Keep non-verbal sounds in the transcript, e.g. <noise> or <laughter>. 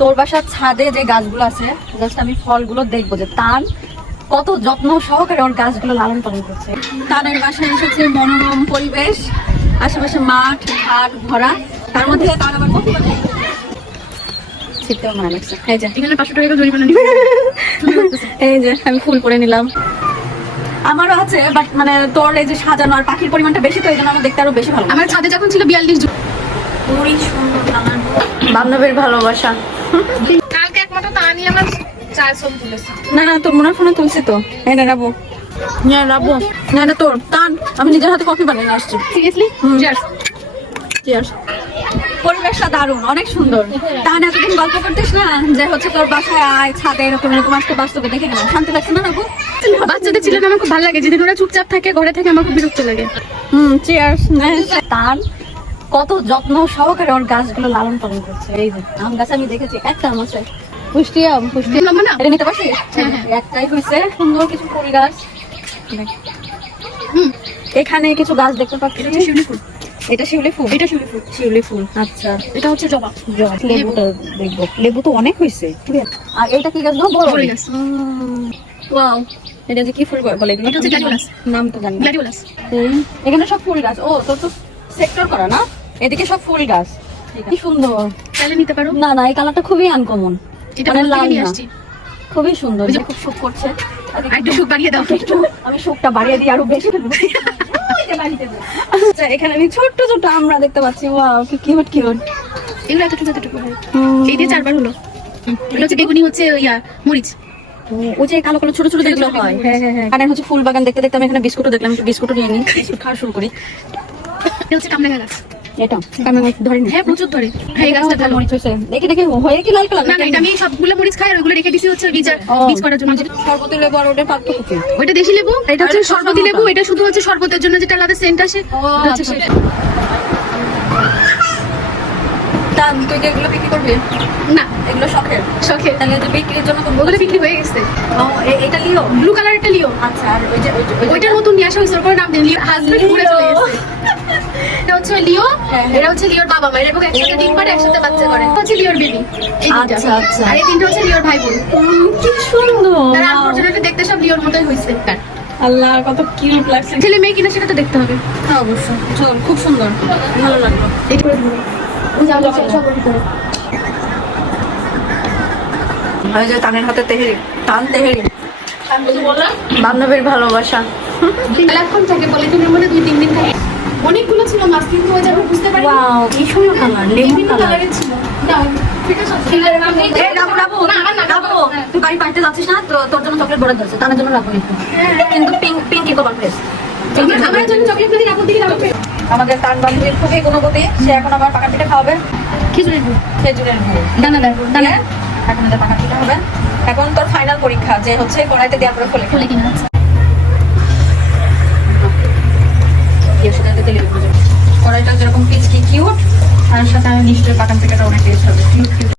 তোর বাসার ছাদে যে গাছগুলো আছে জাস্ট আমি ফলগুলো দেখব যে তার কত যত্ন সহকারে ওর গাছগুলো লালন পালন করছে। তাদের বাসায় এসেছে মনোরম পরিবেশ আশেপাশে মাঠ ঘাট ভরা। তার মধ্যে তার আবার লাগছে। <laughs> এই যে আমি ফুল করে নিলাম। আমারও আছে বাট মানে তোর এই যে সাজানো আর পাখির পরিমাণটা বেশি তো এই জন্য আমার দেখতে আরও বেশি ভালো আমার ছাদে যখন ছিল বিয়াল্লিশ ভালোবাসা। কালকে একমাত্র তা নিয়ে আমার চার ছবি তুলেছে। না না তোর মনে ফোনে তুলছি তো। এই রাবো। না রাবো। না না তোর। টান। আমি নিজের হাতে কফি বানিয়ে আসছি। সিরিয়াসলি. পরিবেশটা দারুণ অনেক সুন্দর। তাহলে এতদিন গল্প করতিস না যে হচ্ছে তোর বাসায় আয় ছাদে এরকম এরকম আজকে বাস্তবে দেখে গেলাম। শান্তি লাগছে না রাবু? বাচ্চাদের ছিলেন আমার খুব ভালো লাগে। যেদিন ওরা চুপচাপ থাকে ঘরে থেকে আমার খুব বিরক্ত লাগে। হুম চিয়ার্স তার কত যত্ন সহকারে ওর গাছগুলো লালন পালন করছে। এই যে আম গাছ আমি দেখেছি একটা আম আছে। পুষ্টি আম পুষ্টি লম্বা না এটা নিতে পারছিস হ্যাঁ, হ্যাঁ। একটাই হয়েছে সুন্দর কিছু ফুল গাছ। এখানে কিছু গাছ দেখতে পাচ্ছি। শিউলি ফুল। এটা শিউলি ফুল। এটা শিউলি ফুল। শিউলি ফুল আচ্ছা। এটা হচ্ছে জবা। লেবুটা দেখব। লেবু তো অনেক হয়েছে আর এটা কি গাছ গো? বড় গাছ। ওয়াও। এটা যে কি ফুল বলে এগুলো। নাম তো জানি না। এখানে সব ফুল গাছ। ও তোর তো সেক্টর করা না? এদিকে সব ফুল গাছ। কি সুন্দর। তাহলে নিতে পারো। না না এই কালারটা খুবই আনকমন মানে লাল না। খুবই সুন্দর। খুব সুখ করছে। একটু সুখ বাড়িয়ে দাও। একটু আমি সুখটা বাড়িয়ে দিই আরও বেশি। আচ্ছা এখানে আমি ছোট্ট ছোট্ট আমরা দেখতে পাচ্ছি। ওয়াও কি কিউট কিউট এগুলো এতটুকু এতটুকু। হয় এই দিয়ে চারবার হলো। এটা হচ্ছে বেগুনি হচ্ছে ইয়া মরিচ। ওই যে কালো কালো ছোট ছোট যেগুলো হয়। হ্যাঁ হ্যাঁ হ্যাঁ। হচ্ছে ফুল বাগান। দেখতে দেখতে আমি এখানে বিস্কুটও দেখলাম। একটু বিস্কুটও নিয়ে নিই বিস্কুট খাওয়া শুরু করি এটা হচ্ছে কামরাঙা গাছ। এটা ধরে হ্যাঁ প্রচুর ধরে। হ্যাঁ এই গাছটা ভালো মরিচ হয়েছে। দেখি দেখি হয়ে কি লাল কালার? না না এটা আমি সবগুলো মরিচ খাই আর ওগুলো রেখে দিছি হচ্ছে বীজ বীজ করার জন্য। সর্বতি লেবু আর ওটার পার্থক্য কি? ওইটা দেশি লেবু এটা হচ্ছে আর এটা শরবতি সাদা লেবু এটা শুধু হচ্ছে শরবতের জন্য যেটা আলাদা সেন্ট আসে। হচ্ছে আচ্ছা। সেটা। তুই কি এগুলো বিক্রি করবি? না। এগুলো শখের? শখে তাহলে যে বিক্রির জন্য ওগুলো বিক্রি হয়ে গেছে। এটা লিও? ব্লু কালার লিও। আচ্ছা আর ওই যে ওইটার নতুন নিয়ে আসা হয়েছে ওর নাম দেন লিও। হাজবেন্ড ঘুরে চলে গেছে। এটা হচ্ছে হ্যাঁ। এটা হচ্ছে লিওর বাবা মায়ের এবং একসাথে ডিম পারে একসাথে বাচ্চা করে। হচ্ছে লিওর বেবি এই দুইটা। আচ্ছা, আচ্ছা। আর এই তিনটা হচ্ছে লিওর ভাই বোন কি সুন্দর। তারা আনফরচুনেটলি দেখতে সব লিওর মতোই হয়েছে আল্লাহ কত কিউট লাগছে। ছেলে মেয়ে কিনা সেটা তো দেখতে হবে। হ্যাঁ অবশ্যই। চল খুব সুন্দর। ভালো লাগল। এই করে ধরো ওই যে সব ভিতরে ওই যে তানের হাতে তেহেরি টান তেহেরি। বান্ধবীর ভালোবাসা। এখন থাকে পলিথিনের মধ্যে দুই তিন দিন থাকে। অনেকগুলো ছিল মাছ কিন্তু ওই যাবে বুঝতে পারি ওয়াও কি সুন্দর কালার লেমন কালার ছিল। দাও ঠিক আছে তুই বাড়ি যাচ্ছিস না? তোর জন্য চকলেট বড় ধরছে তার জন্য রাখব একটু। কিন্তু পিঙ্ক পিঙ্কি কভার প্লেস আমার জন্য চকলেট যদি রাখো দিকে রাখো আমাদের তার বান্ধবীর খুবই গুণবতী সে এখন আবার পাকা পিঠা খাওয়াবে। খিচুড়ি গুড়। খেজুরের গুড়। দানা এখন আমাদের পাকা পিঠা হবে। এখন তোর ফাইনাল পরীক্ষা যে হচ্ছে কড়াইতে দেওয়ার পরে ফলে। ফুলে কিনা আছে দিয়ে সেটা কড়াইটা যেরকম পিচকি কিউট তার সাথে আমি নিশ্চয়ই পাকান থেকে অনেক টেস্ট হবে।